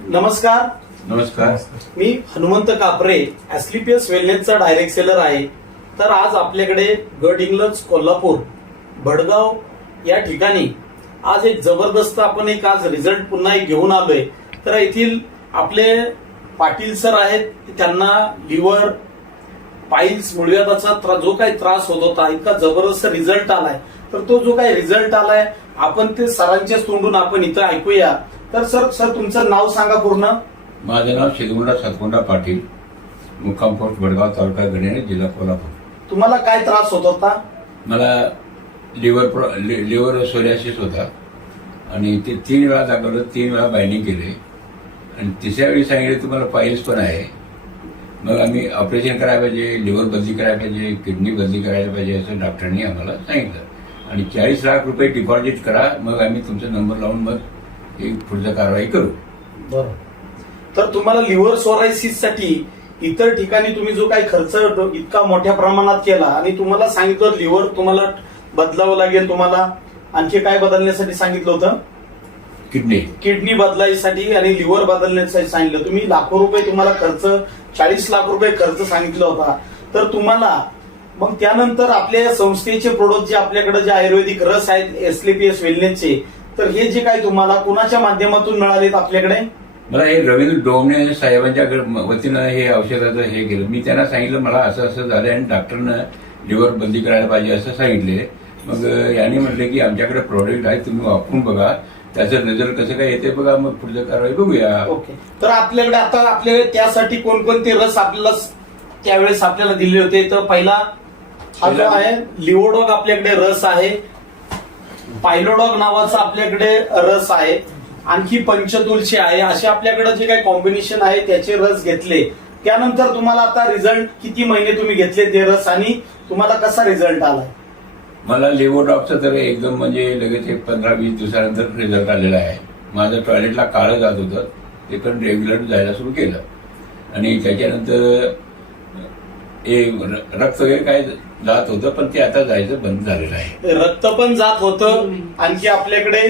नमस्कार. नमस्कार. मी हनुमंत कापरे, एसलीपीएस वेलनेसचा direct seller आहे. तर आज आपल्याकडे गडहिंग्लज, कोल्हापूर, भडगाव या ठिकाणी आज एक जबरदस्त आपण एक आज रिझल्ट पुन्हा एक घेऊन आलोय. तर येथील आपले पाटील सर आहेत, त्यांना लिव्हर, पाईल्स, मुळव्याधाचा जो काही त्रास होत होता, इतका जबरदस्त रिझल्ट आलाय. तर तो जो काही रिझल्ट आलाय आपण ते सरांच्याच तोंडून आपण इथं ऐकूया. तर सर तुमचं नाव सांगा पूर्ण. माझं नाव शिदगुंडा सतगुंडा पाटील, मुक्काम पोस्ट भडगाव, तालुका गडिंग्लज, जिल्हा कोल्हापूर. तुम्हाला काय त्रास होत होता? मला लिव्हर सोरियासिस होता आणि ते 3 वेळा दाखवलं, 3 वेळा बाइंडिंग केले आणि तिसऱ्या वेळी सांगितले तुम्हाला पाईल्स पण आहे. मग आम्ही ऑपरेशन करायला पाहिजे, लिव्हर बदली करायला पाहिजे, किडनी बदली करायला पाहिजे असं डॉक्टरांनी आम्हाला सांगितलं आणि 40 लाख रुपये डिपॉझिट करा, मग आम्ही तुमचा नंबर लावून मग एक पुढची कारवाई करू. बरोबर. तर तुम्हाला लिव्हर सोरायसिस साठी इतर ठिकाणी तुम्ही जो काही खर्च इतका मोठ्या प्रमाणात केला आणि तुम्हाला सांगितलं लिव्हर तुम्हाला बदलावं लागेल, तुम्हाला आणखी काय बदलण्यासाठी सांगितलं होतं? किडनी बदलायसाठी आणि लिव्हर बदलण्यासाठी सांगितलं. तुम्ही लाखो रुपये तुम्हाला खर्च, 40 लाख रुपये खर्च सांगितला होता. तर तुम्हाला मग त्यानंतर आपल्या संस्थेचे प्रोडक्ट जे आपल्याकडे जे आयुर्वेदिक रस आहेत एसलीपीएस वेलनेसचे, तर हे जे काही तुम्हाला कुणाच्या माध्यमातून मिळालेत आपल्याकडे? मला हे रवींद्र डोमणे साहेबांच्या वतीनं हे औषधाचं हे केलं. मी त्यांना सांगितलं मला असं असं झालं आणि डॉक्टरनं लिव्हर बंदी करायला पाहिजे असं सांगितले. मग यांनी म्हटले की आमच्याकडे प्रोडक्ट आहे, तुम्ही वापरून बघा, त्याचं रिझल्ट कसं काय येते बघा, मग पुढचं कारवाई बघूया. ओके. तर आपल्याकडे आता आपल्याकडे त्यासाठी कोणकोणते रस आपल्याला त्यावेळेस आपल्याला दिले होते? तर पहिला हा जो आहे लिव्होडॉग आपल्याकडे रस आहे, पायलोडॉग नावाचा आपल्याकडे रस आहे, आणखी पंचतुलशी आहे. असे आपल्याकडे जे काही कॉम्बिनेशन आहे त्याचे रस घेतले. त्यानंतर तुम्हाला आता रिझल्ट किती महिने तुम्ही घेतले ते रस आणि तुम्हाला कसा रिझल्ट आलाय? मला लिव्होडॉगचं तर एकदम म्हणजे लगेच 15-20 दिवसानंतर रिझल्ट आलेला आहे. माझं टॉयलेटला काळं जात होतं, ते पण रेग्युलर जायला सुरू केलं आणि त्याच्यानंतर रक्त वगैरे काय जात होतं, पण ते आता जायचं बंद झालेलं आहे. रक्त पण जात होतं, आणखी आपल्याकडे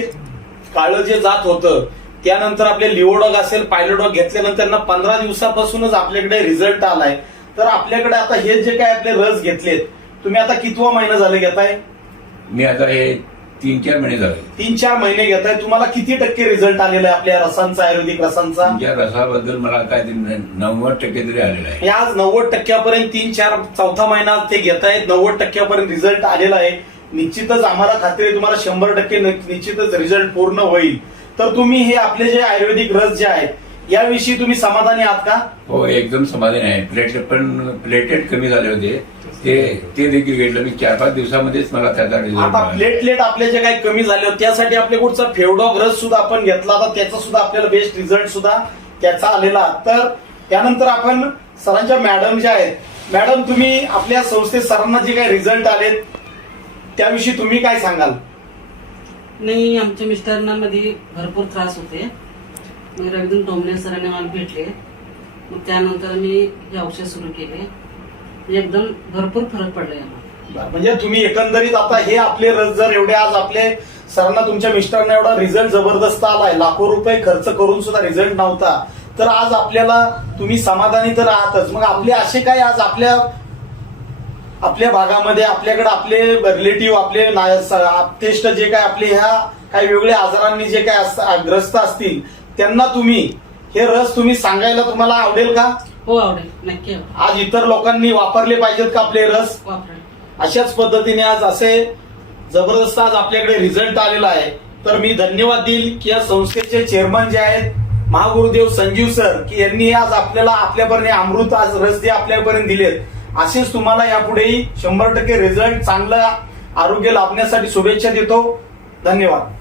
काळं जे जात होतं, त्यानंतर आपले लिव्होडॉग असेल, पायलोडॉग घेतल्यानंतर 15 दिवसापासूनच आपल्याकडे रिझल्ट आलाय. तर आपल्याकडे आता हे जे काय आपले रस घेतलेत, तुम्ही आता कितवा महिना झाले घेताय? मी आता हे 3-4 महिने झाले. 3-4 महिने घेताय. तुम्हाला किती टक्के रिझल्ट आलेला आहे आपल्या रसांचा, आयुर्वेदिक रसांचा? या रसाबद्दल मला काय 90% तरी आलेला आहे. आज 90% 3-4 चौथा महिना ते घेतायत, 90% रिझल्ट आलेला आहे. निश्चितच आम्हाला खात्री आहे तुम्हाला 100% निश्चितच रिझल्ट पूर्ण होईल. तर तुम्ही हे आपले जे आयुर्वेदिक रस जे आहेत याविषयी तुम्ही समाधानी आहात का? हो, एकदम समाधानी आहे. प्लेटेट कमी झाले होते, ते देखील घेतलं मी 4-5 दिवसामध्येच मला त्याचा रिझल्ट. आता प्लेटलेट आपले जे काही कमी झाले होते त्यासाठी आपल्या कुठचा फेवडॉग रस सुद्धा आपण घेतला होता, त्याचा सुद्धा आपल्याला बेस्ट रिझल्ट सुद्धा त्याचा आलेला. तर त्यानंतर आपण सरांच्या मॅडम ज्या आहेत, मॅडम तुम्ही आपल्या संस्थेत सरांना जे काही रिझल्ट आलेत त्याविषयी तुम्ही काय सांगाल? नाही, आमच्या मिस्टरांना मध्ये भरपूर त्रास होते. मग रवींद्र डोमणे सरांनी मला भेटले, मग त्यानंतर मी हे औषध सुरू केले. एकदम भरपूर फरक पडलाय. म्हणजे तुम्ही एकंदरीत आता हे आपले रस जर एवढे आज आपले सरांना, तुमच्या मिस्टरांना एवढा रिझल्ट जबरदस्त आलाय, लाखो रुपये खर्च करून सुद्धा रिझल्ट नव्हता, तर आज आपल्याला तुम्ही समाधानी तर आहातच. मग आपले असे काय आज आपल्या भागामध्ये आपल्याकडे आपले रिलेटिव्ह, आपले आप्तेष्ट जे काय आपले ह्या काही वेगळ्या आजारांनी जे काय ग्रस्त असतील त्यांना तुम्ही हे रस तुम्ही सांगायला तुम्हाला आवडेल का? हो, आवडेल, नक्की. आज इतर लोकांनी वापरले पाहिजेत का आपले रस? अशाच पद्धतीने आज असे जबरदस्त आज आपल्याकडे रिझल्ट आलेला आहे. तर मी धन्यवाद देईल की या संस्थेचे चेअरमन जे आहेत महागुरुदेव संजीव सर, की यांनी आज आपल्याला आपल्यापर्यंत अमृत आज रस जे आपल्यापर्यंत दिलेत, असेच तुम्हाला यापुढेही 100% रिझल्ट, चांगलं आरोग्य लाभण्यासाठी शुभेच्छा देतो. धन्यवाद.